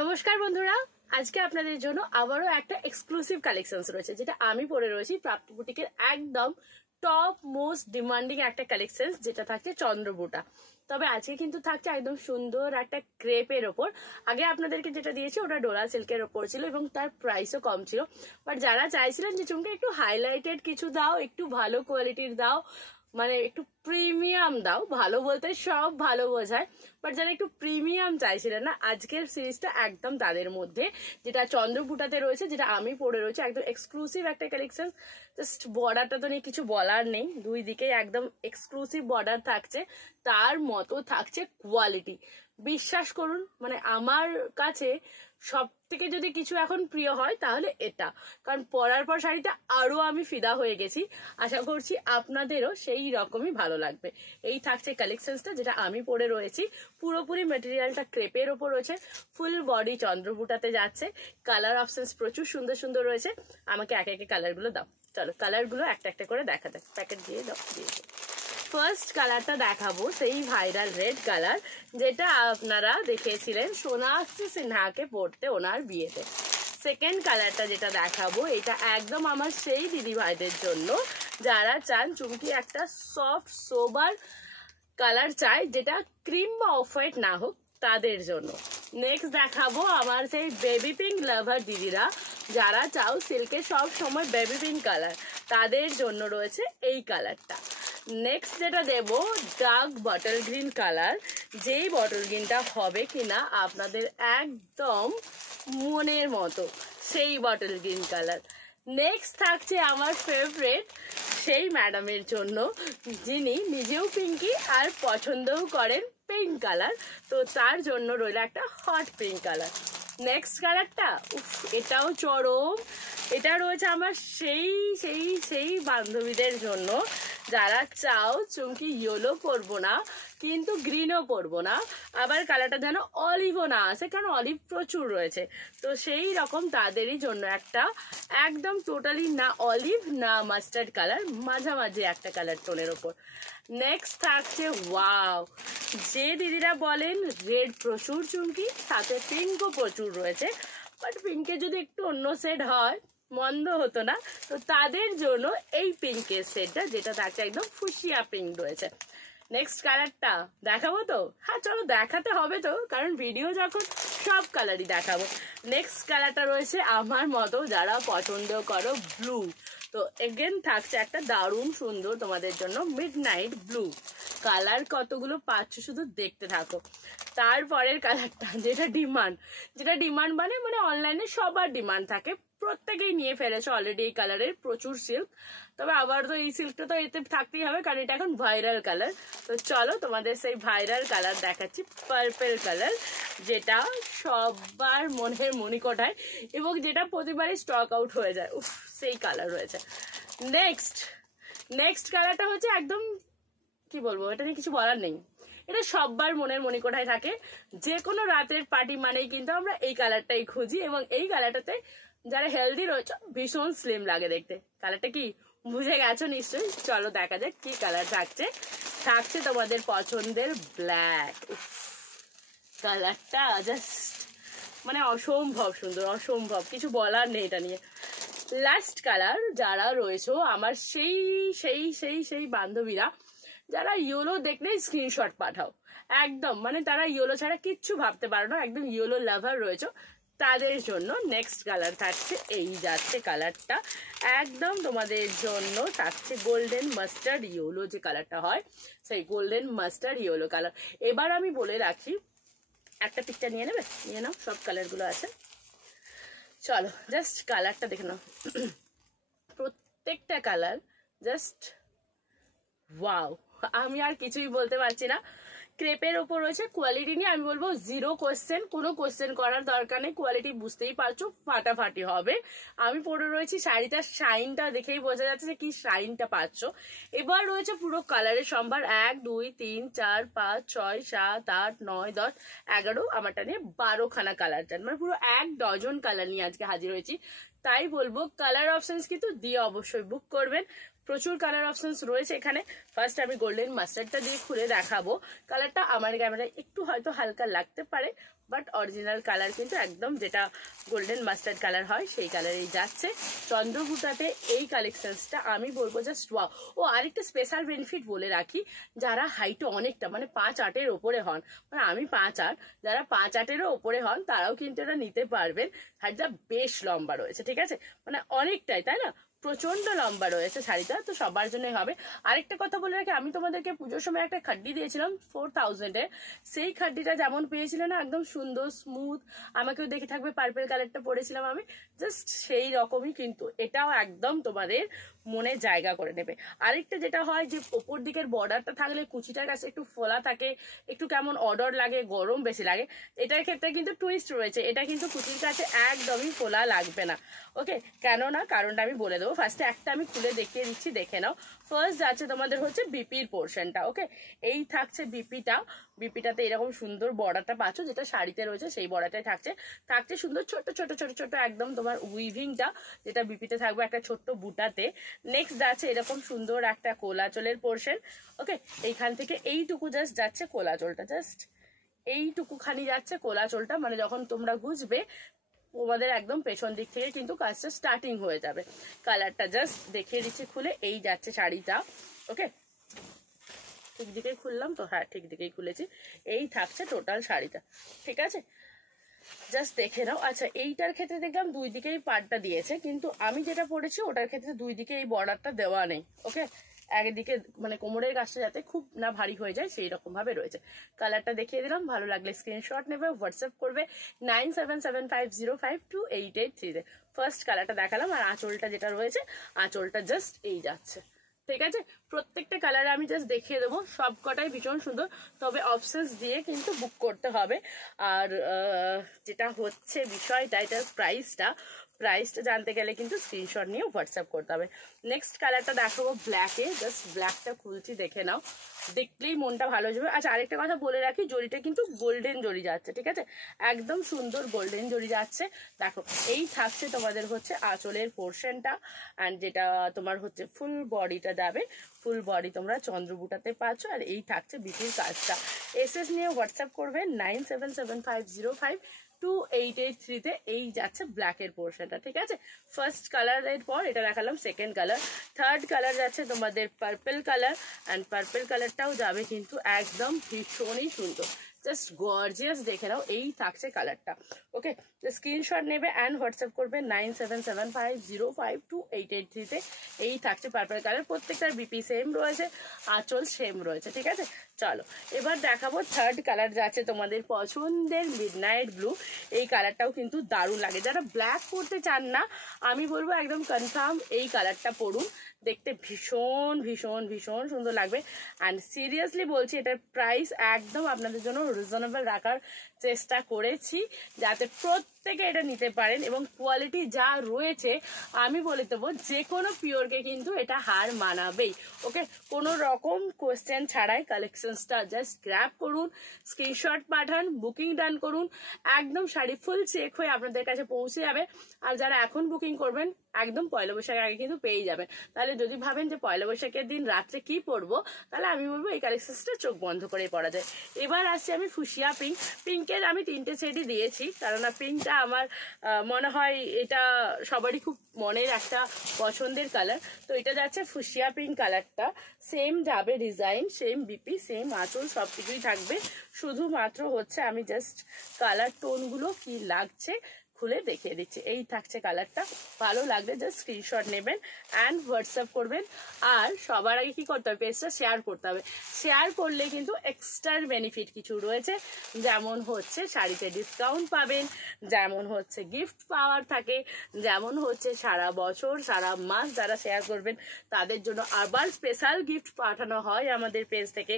নমস্কার বন্ধুরা, আজকে আপনাদের জন্য আবারও একটা এক্সক্লুসিভ কালেকশনস রয়েছে যেটা আমি পরে রয়েছি প্রাপ্তি বুটিকের একদম টপ মোস্ট ডিমান্ডিং একটা কালেকশনস যেটা থাকছে চন্দ্রবুটা। তবে আজকে কিন্তু থাকছে একদম সুন্দর একটা ক্রেপের ওপর। আগে আপনাদেরকে যেটা দিয়েছি ওটা ডোলা সিল্কের ওপর ছিল এবং তার প্রাইসও কম ছিল। বাট যারা চাইছিলেন যে চুমকে একটু হাইলাইটেড কিছু দাও, একটু ভালো কোয়ালিটির দাও, মানে একটু প্রিমিয়াম দাও, ভালো বলতে সব ভালো বোঝায়, বাট যারা একটু প্রিমিয়াম চাইছিলেন না, আজকের সিরিজটা একদম তাদের মধ্যে। যেটা চন্দ্রপুটাতে রয়েছে, যেটা আমি পরে রয়েছে, একদম এক্সক্লুসিভ একটা কালেকশন। জাস্ট বর্ডারটা তো নিয়ে কিছু বলার নেই, দুই দিকেই একদম এক্সক্লুসিভ বর্ডার থাকছে, তার মতো থাকছে কোয়ালিটি। বিশ্বাস করুন, মানে আমার কাছে সব থেকে যদি কিছু এখন প্রিয় হয় তাহলে এটা, কারণ পরার পর শাড়িটা আরো আমি ফিদা হয়ে গেছি। আশা করছি আপনাদেরও সেই রকমই ভালো লাগবে। এই থাকছে কালেকশনসটা যেটা আমি পরে রয়েছি। পুরোপুরি মেটেরিয়ালটা ক্রেপের ওপর রয়েছে, ফুল বডি চন্দ্রপুটাতে যাচ্ছে। কালার অপশনস প্রচুর সুন্দর সুন্দর রয়েছে। আমাকে একে একে কালারগুলো দাও, চলো কালারগুলো একটা একটা করে দেখা যাক। প্যাকেট দিয়ে দাও, দিয়ে দাও। ফার্স্ট কালারটা দেখাবো সেই ভাইরাল রেড কালার, যেটা আপনারা দেখেছিলেন সোনাক্ষী সিনহাকে পরতে ওনার বিয়েতে। সেকেন্ড কালারটা যেটা দেখাবো, এটা একদম আমার সেই দিদি ভাইদের জন্য যারা চান চুমকি একটা সফট সোবার কালার চাই, যেটা ক্রিম বা অফ হোয়াইট না হোক, তাদের জন্য। নেক্সট দেখাবো আমার সেই বেবি পিঙ্ক লাভার দিদিরা, যারা চাও সিল্কের সব সময় বেবি পিঙ্ক কালার, তাদের জন্য রয়েছে এই কালারটা। নেক্সট যেটা দেব ডার্ক বটল গ্রিন কালার, যেই বটল গ্রিনটা হবে কিনা আপনাদের একদম মনের মতো, সেই বটল গ্রিন কালার। নেক্সট থাকছে আমার ফেভারিট সেই ম্যাডামের জন্য, যিনি নিজেও পিঙ্কি আর পছন্দও করেন পিঙ্ক কালার, তো তার জন্য রইল একটা হট পিঙ্ক কালার। নেক্সট কালারটা এটাও চরম, এটা রয়েছে আমার সেই সেই সেই বান্ধবীদের জন্য যারা চাও চুমকি ইয়েলো পরবো না কিন্তু গ্রিনও পরবো না, আবার কালারটা যেন অলিভও না আসে, কারণ অলিভ প্রচুর রয়েছে, তো সেই রকম তাদেরই জন্য একটা একদম টোটালি না অলিভ না মাস্টার্ড কালার, মাঝামাঝি একটা কালার টোনের ওপর। নেক্সট থাকছে ওয়াও, যে দিদিরা বলেন রেড প্রচুর চুমকি, সাথে পিঙ্কও প্রচুর রয়েছে, বাট পিঙ্কে যদি একটু অন্য সেট হয় মন্দ হতো না, তো তাদের জন্য এই পিঙ্কের সেটটা, যেটা থাকছে একদম ফুসিয়া পিঙ্ক রয়েছে। নেক্সট কালারটা দেখাবো তো? হ্যাঁ চলো, দেখাতে হবে তো, কারণ ভিডিও যখন সব কালারই দেখাবো। নেক্সট কালারটা রয়েছে আমার মতো যারা পছন্দ করো ব্লু, তো এগেন থাকছে একটা দারুণ সুন্দর তোমাদের জন্য মিডনাইট ব্লু কালার। কতগুলো পাচ্ছ শুধু দেখতে থাকো। তারপরের কালারটা যেটা ডিমান্ড মানে অনলাইনে সবার ডিমান্ড থাকে, প্রত্যেকেই নিয়ে ফেলেছে অলরেডি এই কালারের প্রচুর সিল্ক, তবে আবার তো এই সিল্কটা তো এতে থাকতেই হবে কারণ এটা এখন ভাইরাল কালার। তো চলো তোমাদের সেই ভাইরাল কালার দেখাচ্ছি, পার্পল কালার, যেটা সবার মনের মনিকোঠায় এবং যেটা প্রতিবারই স্টক আউট হয়ে যায়। উফ, সেই কালার রয়েছে। নেক্সট কালারটা হচ্ছে একদম কি বলবো, এটা নিয়ে কিছু বলার নেই, এটা সবার মনের মনিকোঠায় থাকে। যে কোনো রাতের পার্টি মানেই কিন্তু আমরা এই কালারটাই খুঁজি, এবং এই কালারটাতে যারা হেলদি রয়েছে ভীষণ স্লিম লাগে দেখতে। কালারটা কি বুঝে গেছো নিশ্চয়ই? চলো দেখা যাক কি কালার থাকছে তোমাদের পছন্দের ব্ল্যাক। কালারটা জাস্ট মানে অসম্ভব সুন্দর, অসম্ভব, কিছু বলার নেই এটা নিয়ে। লাস্ট কালার যারা রয়েছে আমার সেই সেই সেই সেই বান্ধবীরা যারা ইয়েলো দেখলেই স্ক্রিনশট পাঠাও, একদম মানে তারা ইয়েলো ছাড়া কিচ্ছু ভাবতে পারো না, একদম ইয়েলো লাভার রয়েছে, তাদের জন্য নেক্সট কালার থাকছে এই যাচ্ছে কালারটা, একদম তোমাদের জন্য থাকছে গোল্ডেন মাস্টার্ড ইয়েলো, যে কালারটা হয় সেই গোল্ডেন মাস্টার্ড ইয়েলো কালার। এবার আমি বলে রাখি, একটা পিকচার নিয়ে নেবে, নিয়ে নাও, সব কালারগুলো আছে। চলো জাস্ট কালারটা দেখে নাও, প্রত্যেকটা কালার জাস্ট ওয়াও, আমি আর কিছুই বলতে পারছি না। ক্রেপের ওপর রয়েছে, কোয়ালিটি নিয়ে আমি বলবো জিরো কোয়েশ্চেন, কোনো কোয়েশ্চেন করার দরকার নেই, কোয়ালিটি বুঝতেই পারছো ফাটাফাটি হবে। আমি পরে রয়েছি, শাড়িটার শাইনটা দেখেই বোঝা যাচ্ছে যে কি শাইনটা পাচ্ছ। এবার রয়েছে পুরো কালারের সম্ভার, 1 2 3 4 5 6 7 8 9 10 11, আমারটা নিয়ে 12খানা কালার চান, মানে পুরো 1 ডজন কালার নিয়ে আজকে হাজির হয়েছি। তাই বলবো কালার অপশনস কিন্তু দিয়ে অবশ্যই বুক করবেন। প্রচুর কালার অপশনস রয়েছে এখানে। ফার্স্ট আমি গোল্ডেন মাস্টার্ডটা দিয়ে খুলে দেখাবো। কালারটা আমার ক্যামেরায় একটু হয়তো হালকা লাগতে পারে, বাট অরিজিনাল কালার কিন্তু একদম যেটা গোল্ডেন মাস্টার্ড কালার হয় সেই কালারেই যাচ্ছে। চন্দ্রভুটাতে এই কালেকশনসটা আমি বলবো জাস্ট ওয়াও। ও আরেকটা স্পেশাল বেনিফিট বলে রাখি, যারা হাইট অনেকটা মানে 5'8" ওপরে হন, মানে আমি 5'8", যারা 5'8"এরও ওপরে হন তারাও কিন্তু এটা নিতে পারবেন। হাইটটা বেশ লম্বা রয়েছে, ঠিক আছে, মানে অনেকটাই, তাই না, প্রচন্ড লম্বা রয়েছে শাড়িটা, তো সবার জন্যই হবে। আরেকটা কথা বলে রাখি, আমি তোমাদেরকে পুজোর সময় একটা খাড্ডি দিয়েছিলাম 4000-এর, সেই খাড্ডিটা যেমন পেয়েছিল না একদম সুন্দর স্মুথ, আমাকেও দেখে থাকবে পার্পল কালারটা পরেছিলাম আমি, জাস্ট সেই রকমই কিন্তু এটাও একদম তোমাদের মনে জায়গা করে নেবে। আরেকটা যেটা হয় যে ওপর দিকের বর্ডারটা থাকলে কুচিটার কাছে একটু ফোলা থাকে, একটু কেমন অর্ডার লাগে, গরম বেশি লাগে। এটার ক্ষেত্রে কিন্তু টুইস্ট রয়েছে, এটা কিন্তু কুচির কাছে একদমই ফোলা লাগবে না। ওকে, কেন না, কারণটা আমি বলে দেবো। ফার্স্টে একটা আমি খুলে দেখিয়ে দিচ্ছি, দেখে নাও। ফার্স্ট যাচ্ছে তোমাদের হচ্ছে বিপির পোর্শনটা। ওকে, এই থাকছে বিপিটাতে এরকম সুন্দর বর্ডারটা পাচ্ছ, যেটা শাড়িতে রয়েছে সেই বর্ডারটাই থাকছে সুন্দর ছোট ছোট ছোট ছোট একদম তোমার উইভিংটা, যেটা বিপিতে থাকবে একটা ছোট্ট বুটাতে। নেক্সট যাচ্ছে এরকম সুন্দর একটা কোলাচলের পোর্শন। ওকে, এইখান থেকে এইটুকু জাস্ট যাচ্ছে কোলাচলটা, জাস্ট এইটুকুখানি যাচ্ছে কোলাচলটা, মানে যখন তোমরা গুজবে তোমাদের একদম পেছন দিক থেকে কিন্তু কাজটা স্টার্টিং হয়ে যাবে। কালারটা জাস্ট দেখিয়ে দিচ্ছি খুলে, এই যাচ্ছে শাড়িটা। ওকে, ঠিক দিকেই খুললাম তো, হ্যাঁ ঠিক দিকেই খুলেছি। এই থাকছে টোটাল শাড়িটা, ঠিক আছে, জাস্ট দেখে নাও। আচ্ছা, এইটার ক্ষেত্রে দেখলাম দুই দিকেই পাড়টা দিয়েছে, কিন্তু আমি যেটা পরেছি ওটার ক্ষেত্রে দুই দিকে এই বর্ডারটা দেওয়া নেই। ওকে, একদিকে মানে কোমরের কাজটা যাতে খুব না ভারী হয়ে যায় সেই রকম ভাবে রয়েছে। কালারটা দেখিয়ে দিলাম, ভালো লাগলে স্ক্রিনশট নেবে, হোয়াটসঅ্যাপ করবে 9775052883-তে। ফার্স্ট কালারটা দেখালাম, আর আঁচলটা যেটা রয়েছে আঁচলটা জাস্ট এই যাচ্ছে, ঠিক আছে। প্রত্যেকটা কালার আমি জাস্ট দেখিয়ে দেবো, সব কটাই ভীষণ সুন্দর, তবে অপশনস দিয়ে কিন্তু বুক করতে হবে। আর যেটা হচ্ছে বিষয়টা, এটার প্রাইসটা জানতে গেলে কিন্তু স্ক্রিনশট নিয়ে হোয়াটসঅ্যাপ করতে হবে। নেক্সট কালারটা দেখাবো ব্ল্যাকে, জাস্ট ব্ল্যাকটা খুলছি, দেখে নাও, দেখলেই মনটা ভালো যাবে। আচ্ছা, আরেকটা কথা বলে রাখি, জরিটা কিন্তু গোল্ডেন জরি যাচ্ছে, ঠিক আছে, একদম সুন্দর গোল্ডেন জরি যাচ্ছে। দেখো, এই থাকছে তোমাদের হচ্ছে আঁচলের পোর্শনটা, অ্যান্ড যেটা তোমার হচ্ছে ফুল বডিটা যাবে, ফুল বডি তোমরা চন্দ্রবুটাতে পাচ্ছ। আর এই থাকছে বিপির কাজটা। এসএস নিয়ে হোয়াটসঅ্যাপ করবে 9775052883-তে। এই যাচ্ছে ব্ল্যাকের পোর্শনটা, ঠিক আছে। ফার্স্ট কালারের পর এটা দেখালাম সেকেন্ড কালার। থার্ড কালার যাচ্ছে তোমাদের পার্পল কালার, অ্যান্ড পার্পল কালারটাও যাবে কিন্তু একদম ভীষণই সুন্দর, জাস্ট গর্জিয়াস, দেখে নাও। এই থাকছে কালারটা। ওকে, স্ক্রিনশট নেবে অ্যান্ড হোয়াটসঅ্যাপ করবে 9775052883-তে। এই থাকছে পার্পল কালার, প্রত্যেকটার বিপি সেম রয়েছে, আঁচল সেম রয়েছে, ঠিক আছে। চলো এবার দেখাবো থার্ড কালার যাচ্ছে তোমাদের পছন্দের মিডনাইট ব্লু। এই কালারটাও কিন্তু দারুণ লাগে, যারা ব্ল্যাক পরতে চান না আমি বলবো একদম কনফার্ম এই কালারটা পরুন, দেখতে ভীষণ ভীষণ ভীষণ সুন্দর লাগবে। অ্যান্ড সিরিয়াসলি বলছি, এটার প্রাইস একদম আপনাদের জন্য রিজনেবল রাখার চেষ্টা করেছি, যাতে প্রত্যেকে এটা নিতে পারেন, এবং কোয়ালিটি যা রয়েছে আমি বলে দেবো যে কোনো পিওরকে কিন্তু এটা হার মানাবেই। ওকে, কোনো রকম কোয়েশ্চেন ছাড়াই কালেকশনসটা জাস্ট গ্র্যাব করুন, স্ক্রিনশট পাঠান, বুকিং ডান করুন, একদম শাড়ি ফুল চেক হয়ে আপনাদের কাছে পৌঁছে যাবে। আর যারা এখন বুকিং করবেন একদম পয়লা বৈশাখের আগে কিন্তু পেয়ে যাবেন। তাহলে যদি ভাবেন যে পয়লা বৈশাখের দিন রাত্রে কি পরবো, তাহলে আমি বলবো এই কালেকশনসটা চোখ বন্ধ করেই পরা যায়। এবার আসছি আমি ফুসিয়া পিঙ্কের আমি 3টে সেটই দিয়েছি, কারণ পিঙ্কটা আমার মনে হয় এটা সবারই খুব মনের একটা পছন্দের কালার। তো এটা যাচ্ছে ফুসিয়া পিঙ্ক কালারটা, সেম যাবে ডিজাইন, সেম বিপি, সেম আঁচল, সব কিছুই থাকবে। শুধুমাত্র হচ্ছে আমি জাস্ট কালার টোনগুলো কি লাগছে খুলে দেখিয়ে দিচ্ছি। এই থাকছে কালারটা, ভালো লাগলে জাস্ট স্ক্রিনশট নেবেন অ্যান্ড হোয়াটসঅ্যাপ করবেন। আর সবার আগে কি করতে হবে, পেজটা শেয়ার করতে হবে। শেয়ার করলে কিন্তু এক্সট্রা বেনিফিট কিছু রয়েছে, যেমন হচ্ছে শাড়িতে ডিসকাউন্ট পাবেন, যেমন হচ্ছে গিফট পাওয়ার থাকে, যেমন হচ্ছে সারা বছর সারা মাস যারা শেয়ার করবেন তাদের জন্য আবার স্পেশাল গিফট পাঠানো হয় আমাদের পেজ থেকে।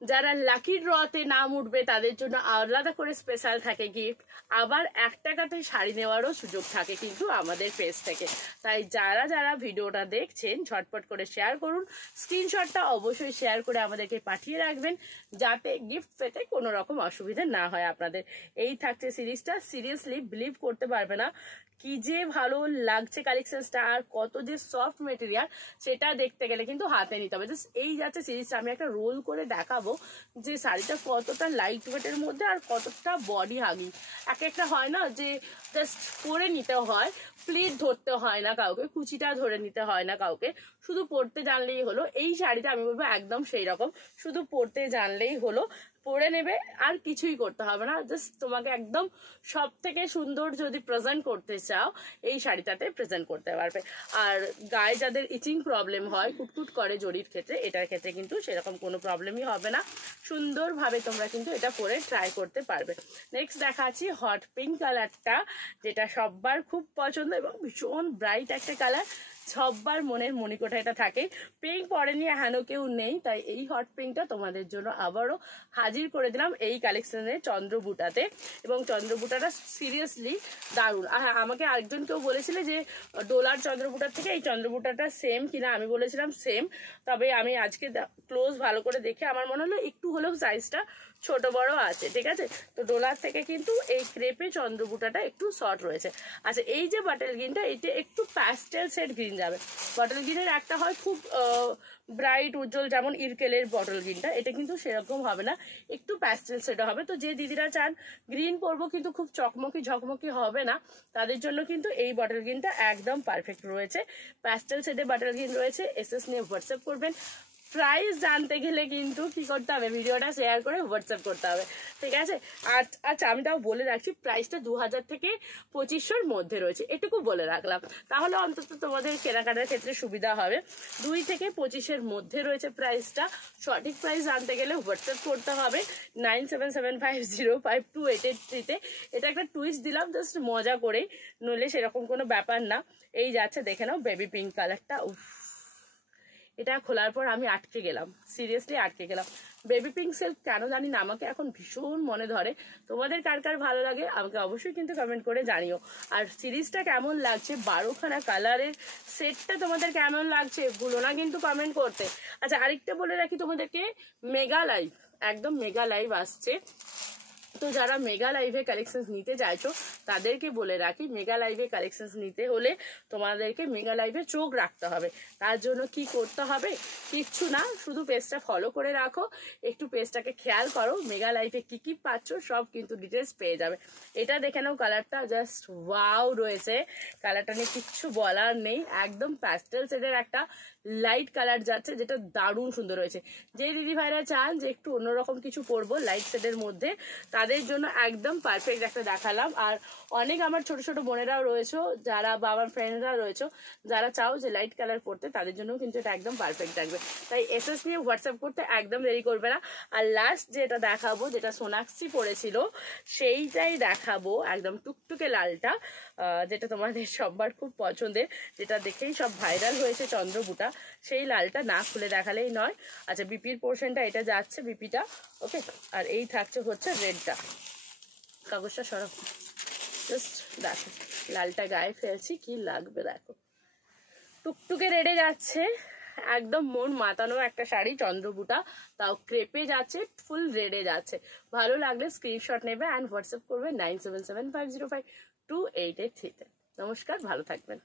যারা লাকি ড্রতে নাম উঠবে তাদের জন্য আলাদা করে স্পেশাল থাকে গিফট, আবার 1 টাকাতে শাড়ি নেওয়ারও সুযোগ থাকে কিন্তু আমাদের পেজ থেকে। তাই যারা যারা ভিডিওটা দেখছেন ঝটপট করে শেয়ার করুন, স্ক্রিনশটটা অবশ্যই শেয়ার করে আমাদেরকে পাঠিয়ে রাখবেন যাতে গিফট পেতে কোনো রকম অসুবিধা না হয় আপনাদের। এই থাকছে সিরিজটা, সিরিয়াসলি বিলিভ করতে পারবে না কি যে ভালো লাগছে কালেকশনসটা, আর কত যে সফট মেটেরিয়াল সেটা দেখতে গেলে কিন্তু হাতে নিতে হবে। জাস্ট এই যাচ্ছে সিরিজটা, আমি একটা রোল করে দেখাবো যে শাড়িটা কতটা লাইট ওয়েটের মধ্যে আর কতটা বডি হাগি। একটা হয় না যে জাস্ট পরে নিতে হয়, প্লিট ধরতে হয় না কাউকে, কুচিটা ধরে নিতে হয় না কাউকে, শুধু পরতে জানলেই হলো। এই শাড়িটা আমি বলবো একদম সেই রকম, শুধু পরতে জানলেই হলো, পরে নেবে আর কিছুই করতে হবে না। জাস্ট তোমাকে একদম সব থেকে সুন্দর যদি প্রেজেন্ট করতে চাও এই শাড়িটাতে প্রেজেন্ট করতে পারবে। আর গায়ে যাদের ইচিং প্রবলেম হয়, কুটকুট করে জড়ির ক্ষেত্রে, এটার ক্ষেত্রে কিন্তু সেরকম কোনো প্রবলেমই হবে না, সুন্দরভাবে তোমরা কিন্তু এটা পরে ট্রাই করতে পারবে। নেক্সট দেখাচ্ছি হট পিঙ্ক কালারটা, যেটা সবার খুব পছন্দ এবং ভীষণ ব্রাইট একটা কালার, সবার মনের মণিকোঠা এটা থাকে। পিঙ্ক পরেনি এখনো কেউ নেই, তাই এই হট পিঙ্কটা তোমাদের জন্য আবারও হাজির করে দিলাম এই কালেকশনে চন্দ্রবুটাতে। এবং চন্দ্রবুটাটা সিরিয়াসলি দারুণ। আমাকে আরেকজন কেউ বলেছিল যে ডোলার চন্দ্রবুটার থেকে এই চন্দ্রবুটাটা সেম কিনা, আমি বলেছিলাম সেম, তবে আমি আজকে ক্লোজ ভালো করে দেখে আমার মনে হলো একটু হলেও সাইজটা ছোট বড় আছে, ঠিক আছে। তো ডোলার থেকে কিন্তু এই ক্রেপে চন্দ্রবুটাটা একটু শর্ট রয়েছে। আচ্ছা, এই যে বটল গ্রিনটা, এটা একটু প্যাস্টেল সেট গ্রিন যাবে। বটল গ্রিনের একটা হয় খুব ব্রাইট উজ্জ্বল, যেমন ইরকেলের বটল গ্রিনটা, এটা কিন্তু সেরকম হবে না, একটু প্যাস্টেল সেট হবে। তো যে দিদিরা চান গ্রিন পরবো কিন্তু খুব চকমকি ঝকমকি হবে না, তাদের জন্য কিন্তু এই বটল গ্রিনটা একদম পারফেক্ট রয়েছে। প্যাস্টেল সেটে বটল গ্রিন রয়েছে, এসএস নিয়ে হোয়াটসঅ্যাপ করবেন। প্রাইস জানতে গেলে কিন্তু কি করতে হবে, ভিডিওটা শেয়ার করে হোয়াটসঅ্যাপ করতে হবে, ঠিক আছে। আচ্ছা আমি তাও বলে রাখছি, প্রাইসটা 2000 থেকে 2500-র মধ্যে রয়েছে, এটুকু বলে রাখলাম, তাহলে অন্তত তোমাদের কেনাকাটার ক্ষেত্রে সুবিধা হবে। 2 থেকে 25-এর মধ্যে রয়েছে প্রাইসটা। সঠিক প্রাইস জানতে গেলে হোয়াটসঅ্যাপ করতে হবে 9775052883-তে। এটা একটা টুইস্ট দিলাম জাস্ট মজা করে, নইলে সেরকম কোনো ব্যাপার না। এই যাচ্ছে, দেখে নাও বেবি পিঙ্ক কালারটা, এটা খোলার পর আমি আটকে গেলাম, সিরিয়াসলি আটকে গেলাম। বেবি পিঙ্ক সিল্ক কেন জানি না আমাকে এখন ভীষণ মনে ধরে। তোমাদের কার কার ভালো লাগে আমাকে অবশ্যই কিন্তু কমেন্ট করে জানিও। আর সিরিজটা কেমন লাগছে, 12খানা কালারের সেটটা তোমাদের কেমন লাগছে ভুলো না কিন্তু কমেন্ট করতে। আচ্ছা, আরেকটা বলে রাখি তোমাদেরকে, মেগা লাইভ, একদম মেগা লাইভ আসছে। তো যারা মেগা লাইভে কালেকশনস নিতে চাইছো তাদেরকে বলে রাখি, মেগা লাইভে কালেকশনস নিতে হলে তোমাদেরকে মেগা লাইভে চোখ রাখতে হবে। তার জন্য কি করতে হবে, কিচ্ছু না, শুধু পেজটা ফলো করে রাখো, একটু পেজটাকে খেয়াল করো, মেগা লাইভে কি কি পাচ্ছ সব কিন্তু ডিটেলস পেয়ে যাবে। এটা দেখে নাও, কালারটা জাস্ট ওয়াও রয়েছে, কালারটা নিয়ে কিচ্ছু বলার নেই, একদম প্যাস্টেল শেডের একটা লাইট কালার যাচ্ছে, যেটা দারুণ সুন্দর রয়েছে। যে দিদি ভাইরা চান যে একটু অন্যরকম কিছু পরবো লাইট শেডের মধ্যে, তাদের জন্য একদম পারফেক্ট একটা দেখালাম। আর অনেক আমার ছোট ছোট বোনেরাও রয়েছে, যারা বা আমার ফ্রেন্ডরা রয়েছে, যারা চাও যে লাইট কালার পরতে, তাদের জন্য কিন্তু এটা একদম পারফেক্ট থাকবে। তাই এসএস নিয়ে হোয়াটসঅ্যাপ করতে একদম দেরি করবে না। আর লাস্ট যেটা দেখাবো, যেটা সোনাক্ষী পরেছিল সেইটাই দেখাবো, একদম টুকটুকে লালটা, যেটা তোমাদের সবার খুব পছন্দের, যেটা দেখেই সব ভাইরাল হয়েছে চন্দ্রবুটা, সেই লালটা না খুলে দেখালেই নয়। আচ্ছা, বিপির পোর্শনটা এটা যাচ্ছে, বিপিটা ওকে। আর এই থাকছে হচ্ছে রেডটা, কাগজটা সরব, জাস্ট দেখো লালটা গায়ে ফেলছি, কি লাগবে দেখো, টুকটুকে রেডে যাচ্ছে, একদম মন মাতানো একটা শাড়ি চন্দ্রবুটা, তাও ক্রেপে যাচ্ছে, ফুল রেডে যাচ্ছে। ভালো লাগলে স্ক্রিনশট নেবে অ্যান্ড হোয়াটসঅ্যাপ করবে 9775052883-তে। নমস্কার, ভালো থাকবেন।